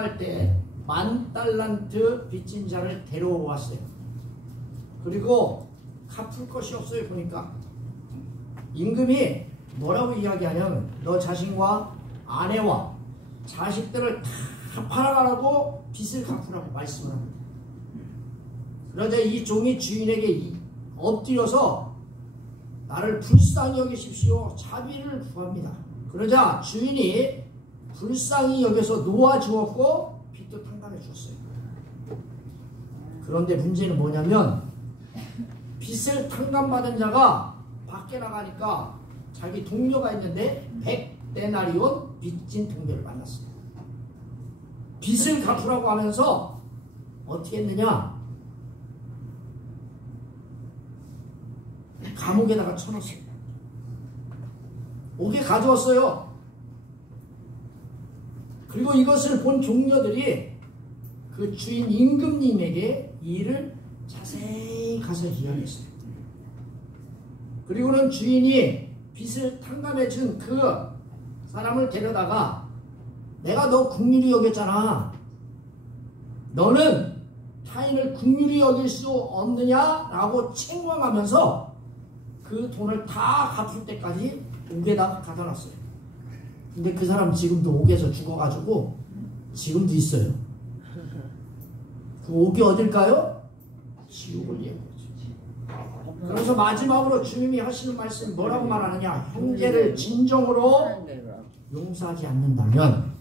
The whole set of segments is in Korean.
할 때 10,000달란트 빚진 자를 데려왔어요. 그리고 갚을 것이 없어요. 보니까 임금이 뭐라고 이야기하냐면 너 자신과 아내와 자식들을 다 팔아가라고 빚을 갚으라고 말씀을 합니다. 그러자 이 종이 주인에게 엎드려서 나를 불쌍히 여기십시오 자비를 구합니다. 그러자 주인이 불쌍히 여겨서 놓아주었고 빚도 탕감해 주었어요. 그런데 문제는 뭐냐면 빚을 탕감받은 자가 밖에 나가니까 자기 동료가 있는데 100데나리온 빚진 동료를 만났어요. 빚을 갚으라고 하면서 어떻게 했느냐, 감옥에다가 쳐넣었어요. 옥에 가두었어요. 그리고 이것을 본 종려들이 그 주인 임금님에게 이 일을 자세히 가서 이야기했어요. 그리고는 주인이 빚을 탕감해 준 그 사람을 데려다가 내가 너 긍휼히 여겼잖아. 너는 타인을 긍휼히 여길 수 없느냐라고 책망하면서 그 돈을 다 갚을 때까지 옥에다가 가둬놨어요. 근데 그 사람 지금도 옥에서 죽어가지고 지금도 있어요. 그 옥이 어딜까요? 지옥을 얘기하죠. 그래서 마지막으로 주님이 하시는 말씀이 뭐라고 말하느냐, 형제를 진정으로 용서하지 않는다면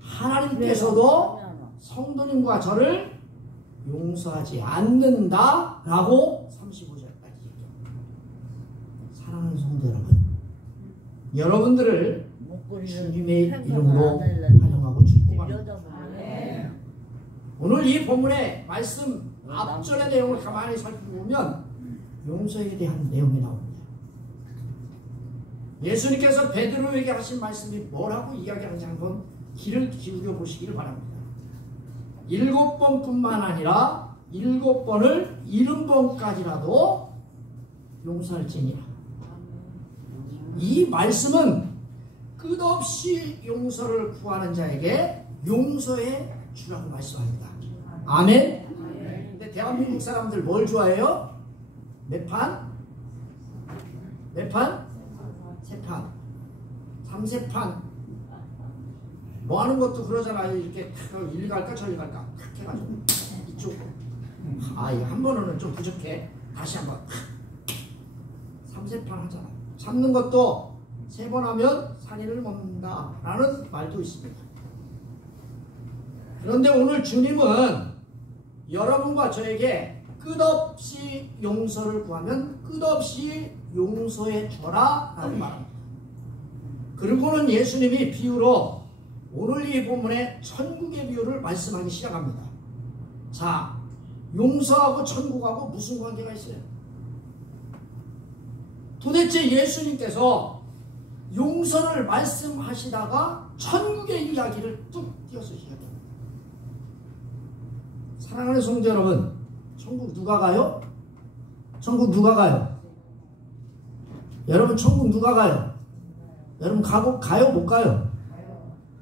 하나님께서도 성도님과 저를 용서하지 않는다라고 35절까지 얘기합니다. 사랑하는 성도 여러분, 여러분들을 주님의 이름으로 환영하고 축복합니다. 오늘 이 본문의 말씀 앞전의 내용을 가만히 살펴보면 용서에 대한 내용이 나옵니다. 예수님께서 베드로에게 하신 말씀이 뭐라고 이야기하는지 한번 귀를 기울여 보시기를 바랍니다. 7번뿐만 아니라 7번을 70번까지라도 용서할지니라. 이 말씀은 끝없이 용서를 구하는 자에게 용서해 주라고 말씀합니다. 아멘. 근데 대한민국 사람들 뭘 좋아해요? 몇 판? 몇 판? 세 판. 3세판. 뭐 하는 것도 그러잖아요. 이렇게 이리 갈까 저리 갈까 탁 해가지고 이쪽 한 번은 좀 부족해. 다시 한번 3세판 하잖아. 잡는 것도 3번 하면 산이를 먹는다 라는 말도 있습니다. 그런데 오늘 주님은 여러분과 저에게 끝없이 용서를 구하면 끝없이 용서해 줘라 라고 말합니다. 그리고는 예수님이 비유로 오늘 이 본문에 천국의 비유를 말씀하기 시작합니다. 자, 용서하고 천국하고 무슨 관계가 있어요? 도대체 예수님께서 용서를 말씀하시다가 천국의 이야기를 뚝 띄어서 이야기합니다. 사랑하는 성도 여러분, 천국 누가 가요? 천국 누가 가요? 여러분 천국 누가 가요? 여러분 가요? 못 가요?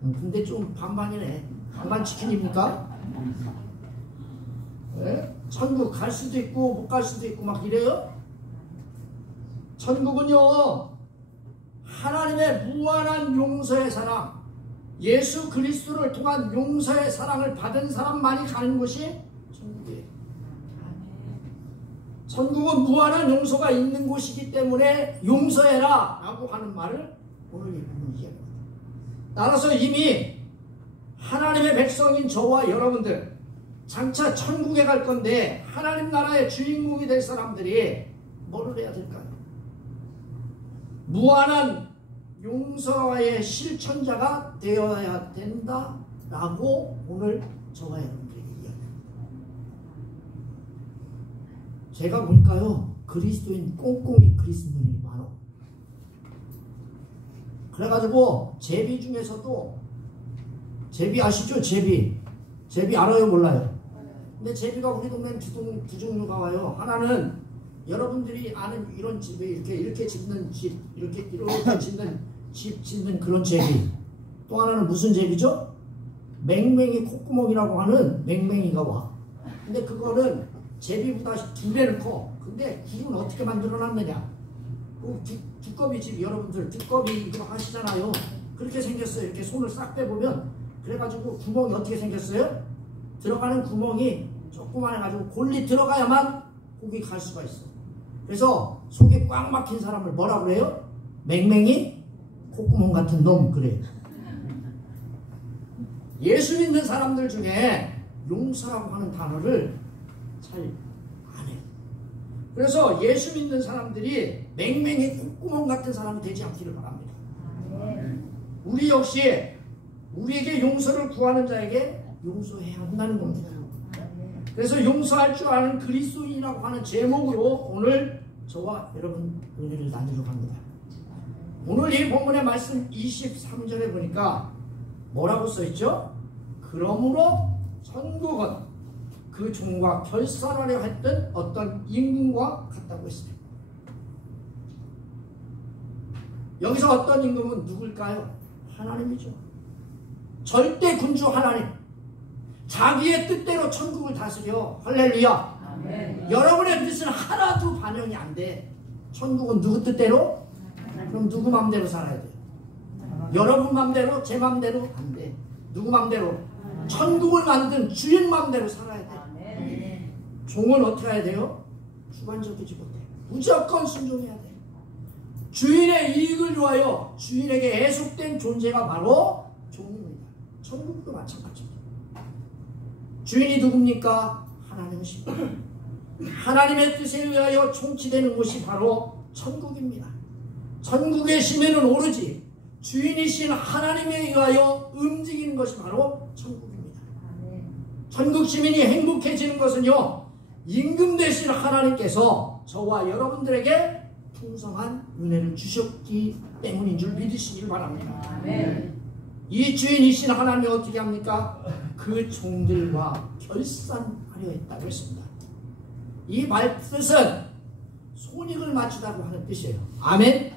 근데 좀 반반이네. 반반 치킨입니까? 네? 천국 갈 수도 있고 못 갈 수도 있고 막 이래요? 천국은요, 하나님의 무한한 용서의 사랑, 예수 그리스도를 통한 용서의 사랑을 받은 사람만이 가는 곳이 천국이에요. 천국은 무한한 용서가 있는 곳이기 때문에 용서해라 라고 하는 말을 오늘 이야기합니다. 따라서 이미 하나님의 백성인 저와 여러분들 장차 천국에 갈 건데 하나님 나라의 주인공이 될 사람들이 뭐를 해야 될까요? 무한한 용서의 실천자가 되어야 된다라고 오늘 저와 여러분들에게 이야기합니다. 제가 보니까요, 그리스도인 꼼꼼히 그리스도인이 많아. 그래가지고 제비 중에서도, 제비 아시죠? 제비 알아요? 몰라요? 근데 제비가 우리 동네는 두 종류가 와요. 하나는 여러분들이 아는 이런 집에 이렇게 짓는 집, 이렇게 짓는 집 짓는 그런 제비. 또 하나는 무슨 제비죠? 맹맹이 콧구멍이라고 하는 맹맹이가 와. 근데 그거는 제비보다 2배는 커. 근데 굴은 어떻게 만들어놨느냐? 그 두꺼비집 여러분들 두꺼비 이거 하시잖아요. 그렇게 생겼어요. 이렇게 손을 싹 빼보면 그래가지고 구멍이 어떻게 생겼어요? 들어가는 구멍이 조그만해가지고 골리 들어가야만 고기 갈 수가 있어. 그래서 속이 꽉 막힌 사람을 뭐라 그래요? 맹맹이 콧구멍 같은 놈 그래요. 예수 믿는 사람들 중에 용서라고 하는 단어를 잘 안 해요. 그래서 예수 믿는 사람들이 맹맹이 콧구멍 같은 사람이 되지 않기를 바랍니다. 우리 역시 우리에게 용서를 구하는 자에게 용서해야 한다는 겁니다. 그래서 용서할 줄 아는 그리스도인이라고 하는 제목으로 오늘 저와 여러분 은혜를 나누려고 합니다. 오늘 이 본문의 말씀 23절에 보니까 뭐라고 써있죠? 그러므로 천국은 그 종과 결산하려 했던 어떤 임금과 같다고 했습니다. 여기서 어떤 임금은 누굴까요? 하나님이죠. 절대 군주 하나님. 자기의 뜻대로 천국을 다스려. 할렐루야. 아멘. 여러분의 뜻은 하나도 반영이 안 돼. 천국은 누구 뜻대로? 그럼 누구 맘대로 살아야 돼요? 여러분 맘대로, 제 맘대로 안 돼. 누구 맘대로? 천국을 만든 주인 맘대로 살아야 돼. 종은 어떻게 해야 돼요? 주관적이지 못해. 무조건 순종해야 돼. 주인의 이익을 위하여 주인에게 애속된 존재가 바로 종입니다. 천국도 마찬가지입니다. 주인이 누굽니까? 하나님이십니다. 하나님의 뜻에 의하여 통치되는 곳이 바로 천국입니다. 천국의 심에는 오르지 주인이신 하나님에 의하여 움직이는 것이 바로 천국입니다. 천국 시민이 행복해지는 것은요, 임금 되신 하나님께서 저와 여러분들에게 풍성한 은혜를 주셨기 때문인 줄 믿으시길 바랍니다. 이 주인이신 하나님이 어떻게 합니까? 그 종들과 결산하려 했다고 했습니다. 이 말뜻은 손익을 맞추다고 하는 뜻이에요. 아멘?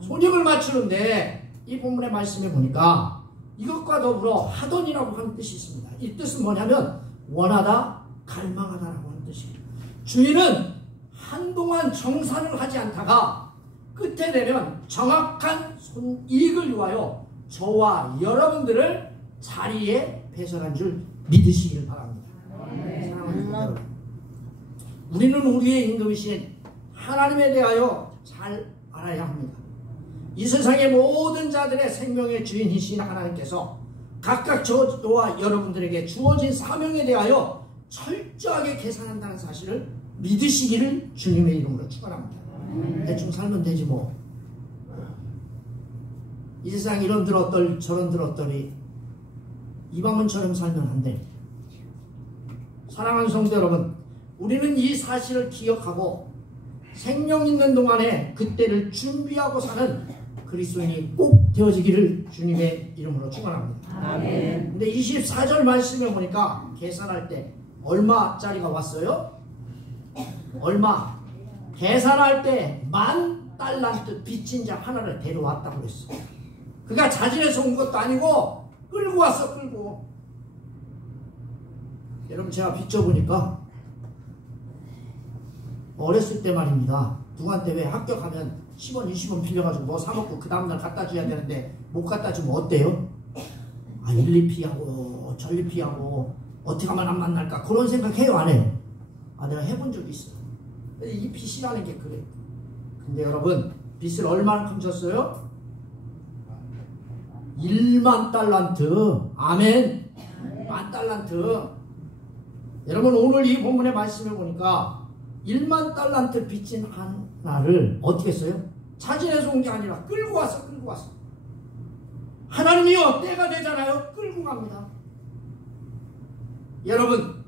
손익을 맞추는데 이 본문의 말씀에 보니까 이것과 더불어 하던이라고 하는 뜻이 있습니다. 이 뜻은 뭐냐면 원하다, 갈망하다라고 하는 뜻이에요. 주인은 한동안 정산을 하지 않다가 끝에 되면 정확한 손이익을 위하여 저와 여러분들을 자리에 배설한 줄 믿으시길 바랍니다. 사랑하는 여러분, 우리는 우리의 임금이신 하나님에 대하여 잘 알아야 합니다. 이 세상의 모든 자들의 생명의 주인이신 하나님께서 각각 저와 여러분들에게 주어진 사명에 대하여 철저하게 계산한다는 사실을 믿으시기를 주님의 이름으로 축원합니다. 대충 살면 되지 뭐. 이 세상 이런들 어떨 저런들 어떠리 이방원처럼 살면 안 돼. 사랑하는 성도 여러분, 우리는 이 사실을 기억하고 생명 있는 동안에 그때를 준비하고 사는 그리스도인이 꼭 되어지기를 주님의 이름으로 축원합니다. 아멘. 근데 24절 말씀에 보니까 계산할 때 얼마짜리가 왔어요? 얼마? 계산할 때 10,000달란트 빚진 자 하나를 데려왔다고 그랬어. 그가 자진해서 온 것도 아니고 끌고 왔어. 끌고. 여러분, 제가 빚져보니까 어렸을 때 말입니다. 누구한테 왜 합격하면 10원 20원 빌려가지고 뭐 사먹고 그 다음날 갖다 줘야 되는데 못 갖다 주면 어때요? 아, 1, 2피하고 전리피하고 어떻게 하면 안 만날까 그런 생각 해요? 안 해요? 아, 내가 해본 적이 있어요. 이 빚이라는 게 그래요. 근데 여러분, 빚을 얼마만큼 졌어요? 10,000달란트. 아멘. 10,000달란트. 여러분, 오늘 이 본문의 말씀을 보니까 10,000달란트 빚진 하나를 어떻게 했어요? 자진해서 온 게 아니라 끌고 왔어. 끌고 왔어. 하나님이요, 때가 되잖아요. 끌고 갑니다. 여러분,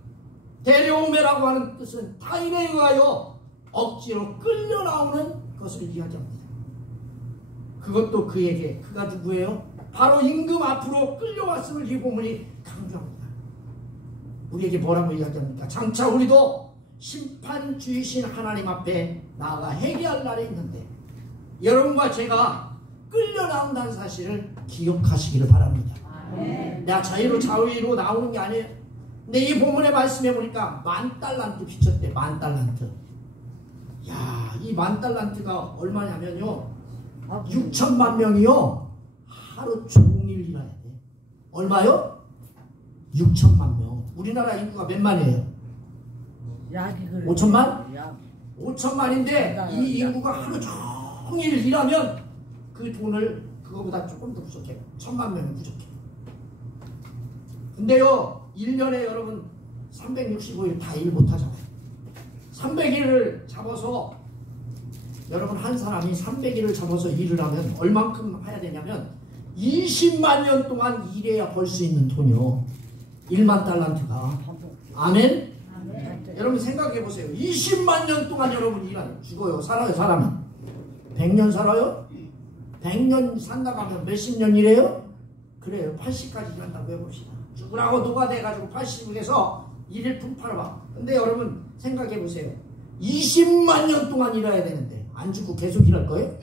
데려오매라고 하는 뜻은 타인에 의하여 억지로 끌려 나오는 것을 이야기합니다. 그것도 그에게, 그가 누구예요? 바로 임금 앞으로 끌려왔음을 이 본문이 강조합니다. 우리에게 뭐라고 이야기합니까? 장차 우리도 심판주이신 하나님 앞에 나아가 회개할 날이 있는데 여러분과 제가 끌려 나온다는 사실을 기억하시기를 바랍니다. 내가 좌위로 나오는 게 아니에요. 근데 이 본문의 말씀해 보니까 10,000달란트 비쳤대. 10,000달란트. 야, 이 10,000달란트가 얼마냐면요, 6천만 명이요 하루 종일 일해야 돼. 얼마요? 6천만 명. 우리나라 인구가 몇 만이에요? 5천만? 5천만인데 이 인구가 하루 종일 일하면 그 돈을 그거보다 조금 더 부족해. 1,000만 명이 부족해. 근데요, 1년에 여러분 365일 다 일 못하잖아요. 300일을 잡아서, 여러분 한 사람이 300일을 잡아서 일을 하면 얼만큼 해야 되냐면 20만 년 동안 일해야 벌 수 있는 돈이요. 10,000달란트가. 아멘? 여러분 생각해 보세요. 20만 년 동안 여러분 일하요. 죽어요. 살아요. 사람이 100년 살아요? 100년 산다고 하면 몇십 년 일해요? 그래요. 80까지 일한다고 해봅시다. 죽으라고 녹아돼가지고 80에서 일일 풍파봐. 근데 여러분 생각해 보세요. 20만 년 동안 일해야 되는데 안 죽고 계속 일할 거예요?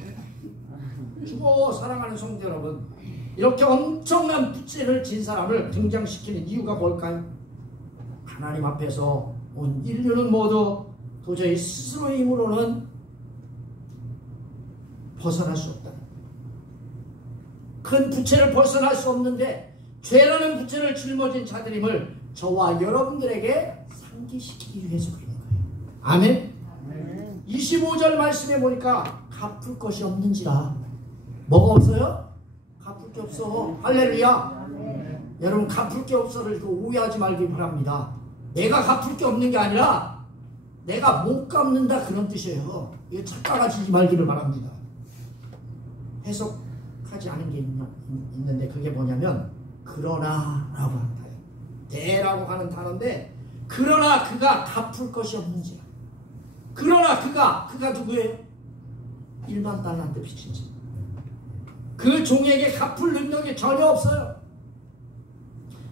죽어. 사랑하는 성도 여러분, 이렇게 엄청난 부채를 진 사람을 등장시키는 이유가 뭘까요? 하나님 앞에서 온 인류는 모두 도저히 스스로의 힘으로는 벗어날 수 없다. 큰 부채를 벗어날 수 없는데 죄라는 부채를 짊어진 자들임을 저와 여러분들에게 상기시키기 위해서 그런 거예요. 아멘? 25절 말씀해 보니까 갚을 것이 없는지라. 뭐가 없어요? 갚을 게 없어. 할렐루야. 여러분 갚을 게 없어를 오해하지 말기 바랍니다. 내가 갚을 게 없는 게 아니라 내가 못 갚는다, 그런 뜻이에요. 이거 착각하지 말기를 바랍니다. 해석하지 않은 게 있는데 그게 뭐냐면 그러나 라고 하는 단어, 대라고 하는 단어인데, 그러나 그가 갚을 것이 없는지라. 그러나 그가 누구예요? 10,000달란트 빚진 자. 그 종에게 갚을 능력이 전혀 없어요.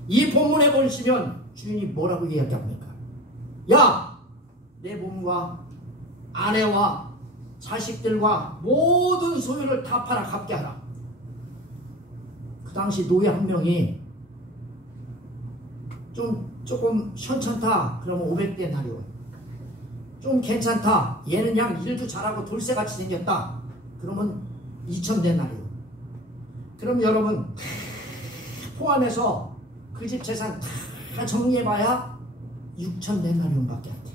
이 본문에 보시면 주인이 뭐라고 이야기합니까? 야, 내 몸과 아내와 자식들과 모든 소유를 다 팔아 갚게 하라. 그 당시 노예 한 명이 조금 현찮다 그러면 500데나리온, 좀 괜찮다, 얘는 그냥 일도 잘하고 돌쇠같이 생겼다 그러면 2000데나리온. 그럼 여러분 포함해서 그 집 재산 다 정리해봐야 6000데나리온밖에 안 돼.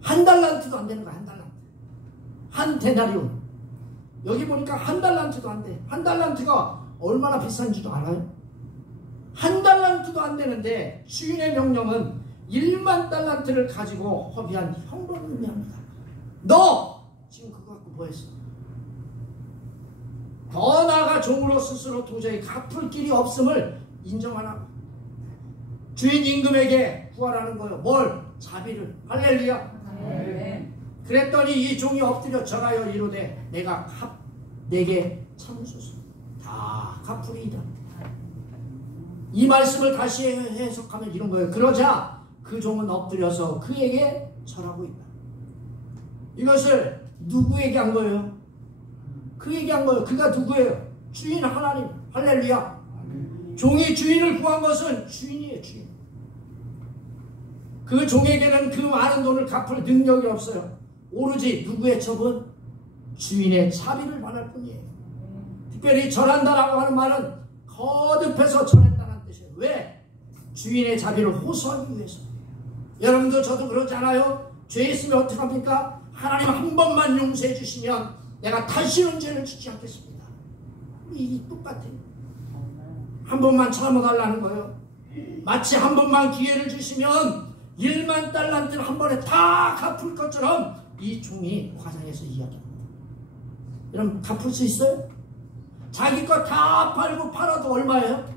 한 달란트도 안 되는 거야. 한 달란트. 한 데나리온. 여기 보니까 한 달란트도 안 돼. 한 달란트가 얼마나 비싼 줄도 알아요? 한 달란트도 안 되는데 주인의 명령은 10,000달란트를 가지고 허비한 형벌을 의미합니다. 너 지금 그거 갖고 뭐 했어? 더 나아가 종으로 스스로 도저히 갚을 길이 없음을 인정하라. 주인 임금에게 구하라는 거예요. 뭘? 자비를. 할렐루야. 네. 그랬더니 이 종이 엎드려 절하여 이르되 내게 참으소서. 다 갚으리이다. 이 말씀을 다시 해석하면 이런 거예요. 그러자 그 종은 엎드려서 그에게 절하고 있다. 이것을 누구에게 한 거예요? 그에게 한 거예요. 그가 누구예요? 주인 하나님. 할렐루야. 종이 주인을 구한 것은 주인이에요. 주인. 그 종에게는 그 많은 돈을 갚을 능력이 없어요. 오로지 누구의 처분? 주인의 자비를 바랄 뿐이에요. 특별히 절한다라고 하는 말은 거듭해서 절했다는 뜻이에요. 왜? 주인의 자비를 호소하기 위해서. 여러분도 저도 그렇지 않아요? 죄 있으면 어떡합니까? 하나님 한 번만 용서해 주시면 내가 다시는 죄를 짓지 않겠습니다. 이게 똑같아요. 한 번만 참아달라는 거예요. 마치 한 번만 기회를 주시면 10,000달란트를 한 번에 다 갚을 것처럼 이 종이 과장해서 이야기합니다. 여러분 갚을 수 있어요? 자기 거 다 팔고 팔아도 얼마예요?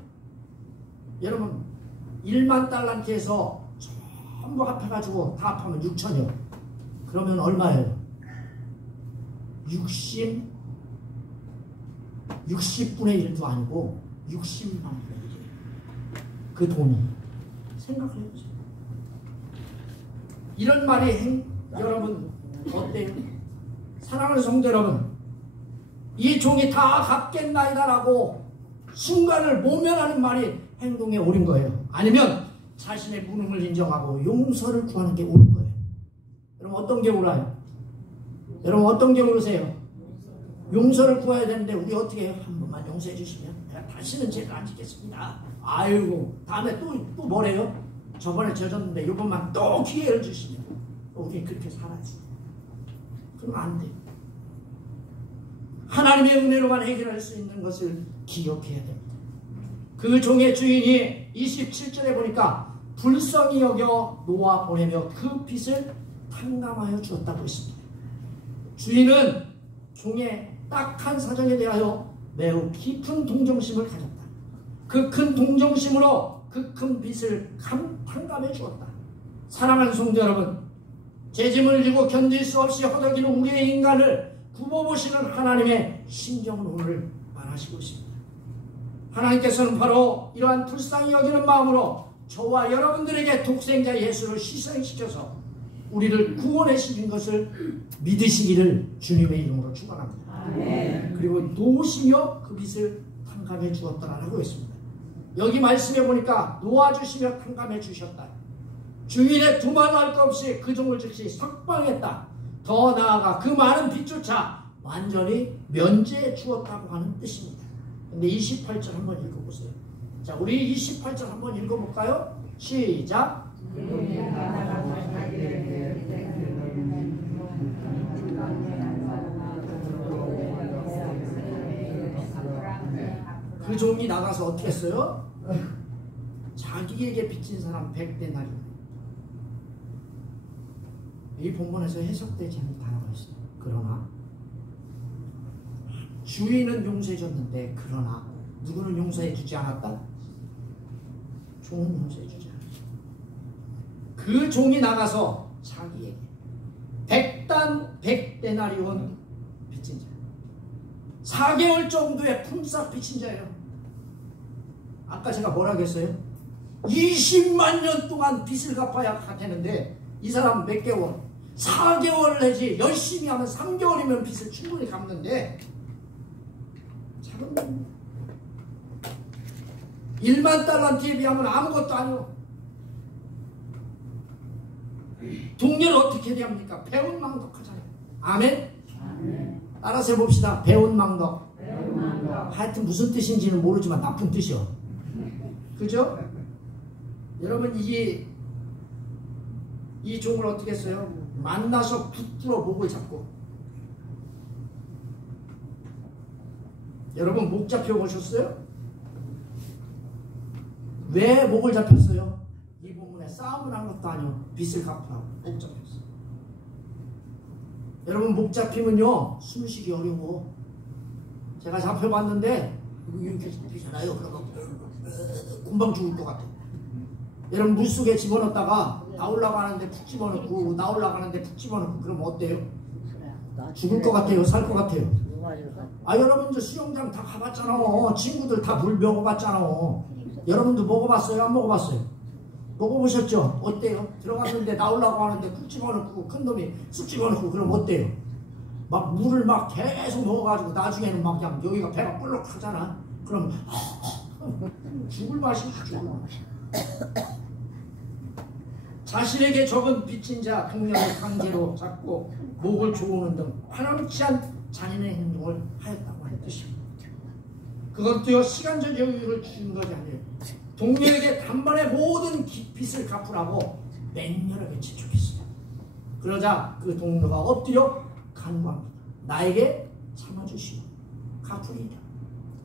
여러분 10,000달란트에서 전부 합해가지고 다 합하면 6천이요. 그러면 얼마예요? 60분의 1도 아니고 60만 분의 1이에요. 그 돈이. 생각해보세요. 이런 말이 여러분 어때요? 사랑하는 성도 여러분, 이 종이 다 갚겠나이다 라고 순간을 모면하는 말이 행동에 옳은 거예요. 아니면 자신의 무능을 인정하고 용서를 구하는 게 옳은 거예요. 여러분 어떤 게 옳아요? 여러분 어떤 게 옳으세요? 용서를 구해야 되는데 우리 어떻게 해요? 한 번만 용서해 주시면 내가 다시는 죄를 안 짓겠습니다. 아이고 다음에 또 뭐래요? 저번에 져졌는데 이번만 또 기회를 주시면 우리 그렇게 살아야지. 그러면 안 돼요. 하나님의 은혜로만 해결할 수 있는 것을 기억해야 됩니다. 그 종의 주인이 27절에 보니까 불쌍히 여겨 놓아 보내며 그 빚을 탕감하여 주었다고 했습니다. 주인은 종의 딱한 사정에 대하여 매우 깊은 동정심을 가졌다. 그 큰 동정심으로 그 큰 빚을 탕감해 주었다. 사랑하는 성도 여러분, 죄짐을 지고 견딜 수 없이 허덕이는 우리의 인간을 굽어보시는 하나님의 심정을 오늘 말하시고 있습니다. 하나님께서는 바로 이러한 불쌍히 여기는 마음으로 저와 여러분들에게 독생자 예수를 희생시켜서 우리를 구원해 주신 것을 믿으시기를 주님의 이름으로 축원합니다. 아멘. 그리고 놓으시며 그 빚을 탕감해 주었다라고 했습니다. 여기 말씀해 보니까 놓아주시며 탕감해 주셨다. 주인의 두말할 것 없이 그 종을 즉시 석방했다. 더 나아가 그 많은 빚조차 완전히 면제해 주었다고 하는 뜻입니다. 근데 28절 한번 읽어보세요. 자, 우리 28절 한번 읽어볼까요? 시작. 그 종이 나가서 어떻게 했어요? 자기에게 빚진 사람 100데나리. 이 본문에서 해석되지 않는 단어가 있어요. 그러나 주인은 용서해 줬는데 그러나 누구는 용서해 주지 않았다? 종은 용서해 주지 않았다. 그 종이 나가서 자기에게 100데나리온 빚진 자, 4개월 정도의 품삯 빚진 자예요. 아까 제가 뭐라고 했어요? 20만 년 동안 빚을 갚아야 되는데 이 사람 몇 개월? 4개월 내지 열심히 하면 3개월이면 빚을 충분히 갚는데 작은 돈 1만 달란트에 비하면 아무것도 아니요. 동료를 어떻게 대합니까? 배은망덕하잖아요. 아멘? 아멘. 따라서 해봅시다. 배은망덕. 하여튼 무슨 뜻인지는 모르지만 나쁜 뜻이요. 그죠? 여러분 이 종을 어떻게 했어요? 만나서 붙들어 목을 잡고. 여러분 목 잡혀 보셨어요? 왜 목을 잡혔어요? 이 부분에 싸움을 한 것도 아니고 빚을 갚으라고 목 잡혔어요. 여러분 목 잡히면요 숨쉬기 어려워. 제가 잡혀봤는데 이렇게 잡히잖아요. 그러면 금방 죽을 것 같아요. 여러분 물속에 집어넣었다가 나오려고 하는데 푹 집어넣고 나오려고 하는데 푹 집어넣고 그러면 어때요? 죽을 것 같아요? 살 것 같아요? 아 여러분들 수영장 다 가봤잖아. 친구들 다 물 먹어봤잖아. 여러분도 먹어봤어요? 안 먹어봤어요? 먹어보셨죠? 어때요? 들어갔는데 나오려고 하는데 푹 집어넣고 큰 놈이 쑥 집어넣고 그러면 어때요? 막 물을 막 계속 먹어가지고 나중에는 막 그냥 여기가 배가 볼록하잖아. 그럼 죽을 맛이 죽을 맛. 자신에게 적은 빚진 자 동료를 강제로 잡고 목을 조우는 등 화남치한 잔인의 행동을 하였다고 하는 뜻입니다. 그것도요 시간적 여유를 주는 것이 아니에요. 동료에게 단번에 모든 빚을 갚으라고 맹렬하게 재촉했습니다. 그러자 그 동료가 엎드려 간구합니다. 나에게 참아주시오. 갚으리라.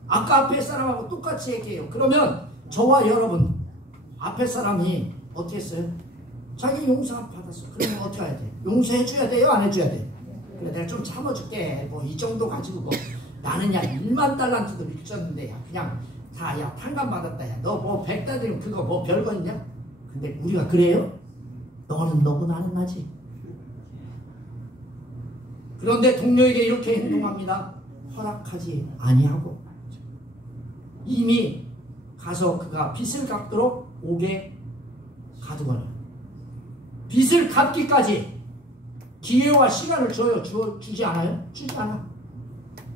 아까 앞에 사람하고 똑같이 얘기해요. 그러면 저와 여러분 앞에 사람이 어떻게 했어요? 자기 용서 받았어. 그러면 어떻게 해야 돼? 용서해줘야 돼요? 안 해줘야 돼? 그래 내가 좀 참아줄게. 뭐 이 정도 가지고 뭐 나는 야 1만 달란트도 미쳤는데 야 그냥 다 야 탕감 받았다. 야 너 뭐 100달이면 그거 뭐 별거 있냐? 근데 우리가 그래요? 너는 너고 나는 나지. 그런데 동료에게 이렇게 행동합니다. 허락하지 아니하고 이미 가서 그가 빚을 갚도록 옥에 가두거나 빚을 갚기까지 기회와 시간을 줘요? 주지 않아요? 주지 않아.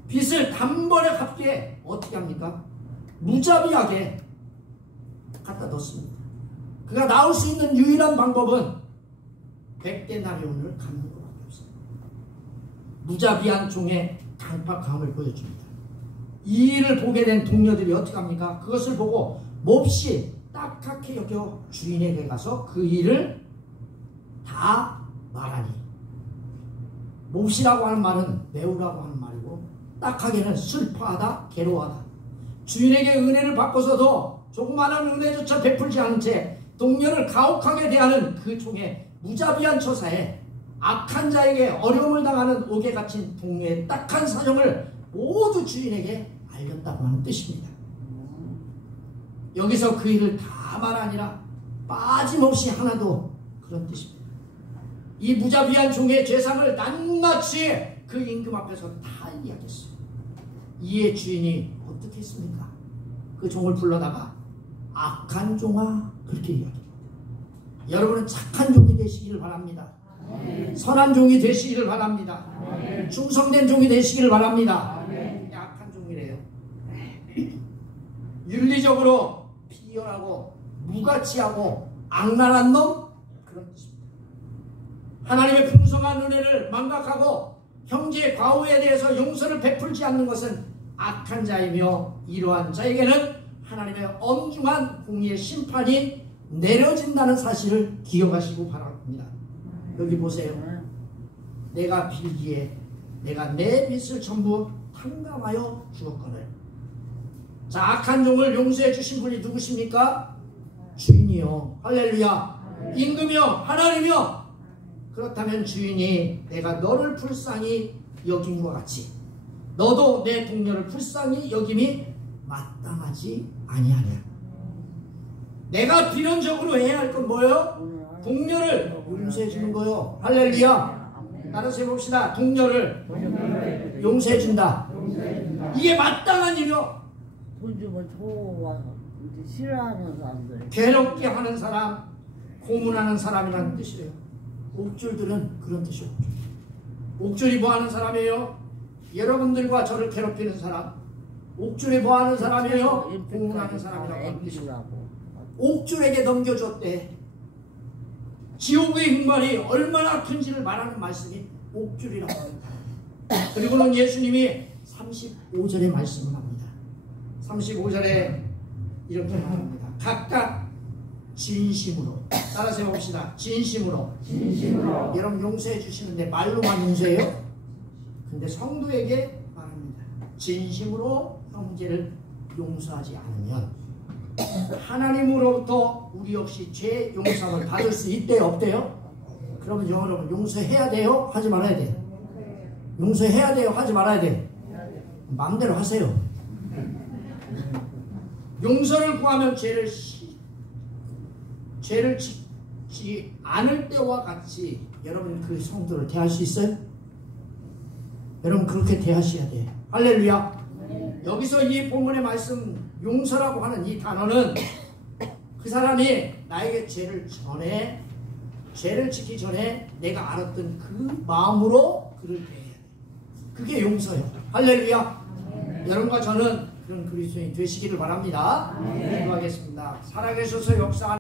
빚을 단번에 갚기에 어떻게 합니까? 무자비하게 갖다 뒀습니다. 그가 나올 수 있는 유일한 방법은 100데나리온을 갚는 것밖에 없습니다. 무자비한 종의 강팍함을 보여줍니다. 이 일을 보게 된 동료들이 어떻게 합니까? 그것을 보고 몹시 딱하게 여겨 주인에게 가서 그 일을 다 말하니, 몹시라고 하는 말은 매우라고 하는 말이고, 딱하게는 슬퍼하다, 괴로워하다. 주인에게 은혜를 받고서도 조그마한 은혜조차 베풀지 않은 채 동료를 가혹하게 대하는 그 종의 무자비한 처사에 악한 자에게 어려움을 당하는 옥에 갇힌 동료의 딱한 사정을 모두 주인에게 알렸다고 하는 뜻입니다. 여기서 그 일을 다만 아니라 빠짐없이 하나도, 그런 뜻입니다. 이 무자비한 종의 죄상을 낱낱이 그 임금 앞에서 다 이야기했어요. 이에 주인이 어떻게 했습니까? 그 종을 불러다가 악한 종아, 그렇게 이야기합니다. 여러분은 착한 종이 되시기를 바랍니다. 선한 종이 되시기를 바랍니다. 충성된 종이 되시기를 바랍니다. 악한 종이래요. 윤리적으로 비열하고 무가치하고 악랄한 놈, 그런 뜻입니다. 하나님의 풍성한 은혜를 망각하고 형제의 과오에 대해서 용서를 베풀지 않는 것은 악한 자이며, 이러한 자에게는 하나님의 엄중한 공의의 심판이 내려진다는 사실을 기억하시고 바랍니다. 여기 보세요. 내가 빌기에 내가 내 빚을 전부 탕감하여 주었거늘. 자, 악한 종을 용서해 주신 분이 누구십니까? 주인이요. 할렐루야. 임금이요. 하나님이요. 그렇다면 주인이 내가 너를 불쌍히 여김과 같이 너도 내 동료를 불쌍히 여김이 마땅하지 아니하냐. 내가 필연적으로 해야 할 건 뭐예요? 동료를 용서해 주는 거요. 할렐루야. 따라서 해봅시다. 동료를 용서해 준다. 이게 마땅한 일이요. 돈 주면 좋아. 싫어하는 사람들. 괴롭게 하는 사람, 고문하는 사람이라는 뜻이에요. 옥졸들은 그런 뜻이에요. 옥졸이 뭐 하는 사람이에요? 여러분들과 저를 괴롭히는 사람. 옥졸이 뭐 하는 사람이에요? 고문하는 사람이라고 하는 뜻이에요. 옥졸에게 넘겨줬대. 지옥의 흉말이 얼마나 큰지를 말하는 말씀이 옥졸이라고 합니다. 그리고는 예수님이 35절에 말씀을 합니다. 35절에 이렇게 말합니다. 각각 진심으로. 따라서 해봅시다. 진심으로. 여러분 용서해 주시는데 말로만 용서해요? 근데 성도에게 말합니다. 진심으로 형제를 용서하지 않으면 하나님으로부터 우리 역시 죄 용서함을 받을 수 있대요? 없대요? 그러면 여러분 용서해야 돼요? 하지 말아야 돼요? 용서해야 돼요? 하지 말아야 돼요? 마음대로 하세요. 용서를 구하면 죄를 짓지 않을 때와 같이 여러분 그 성도를 대할 수 있어요? 여러분 그렇게 대하셔야 돼요. 할렐루야. 여기서 이 본문의 말씀 용서라고 하는 이 단어는 그 사람이 나에게 죄를 짓기 전에 내가 알았던 그 마음으로 그를 대해야 돼. 그게 용서예요. 할렐루야. 여러분과 저는 그런 그리스도인이 되시기를 바랍니다. 기도하겠습니다. 살아계셔서 역사하는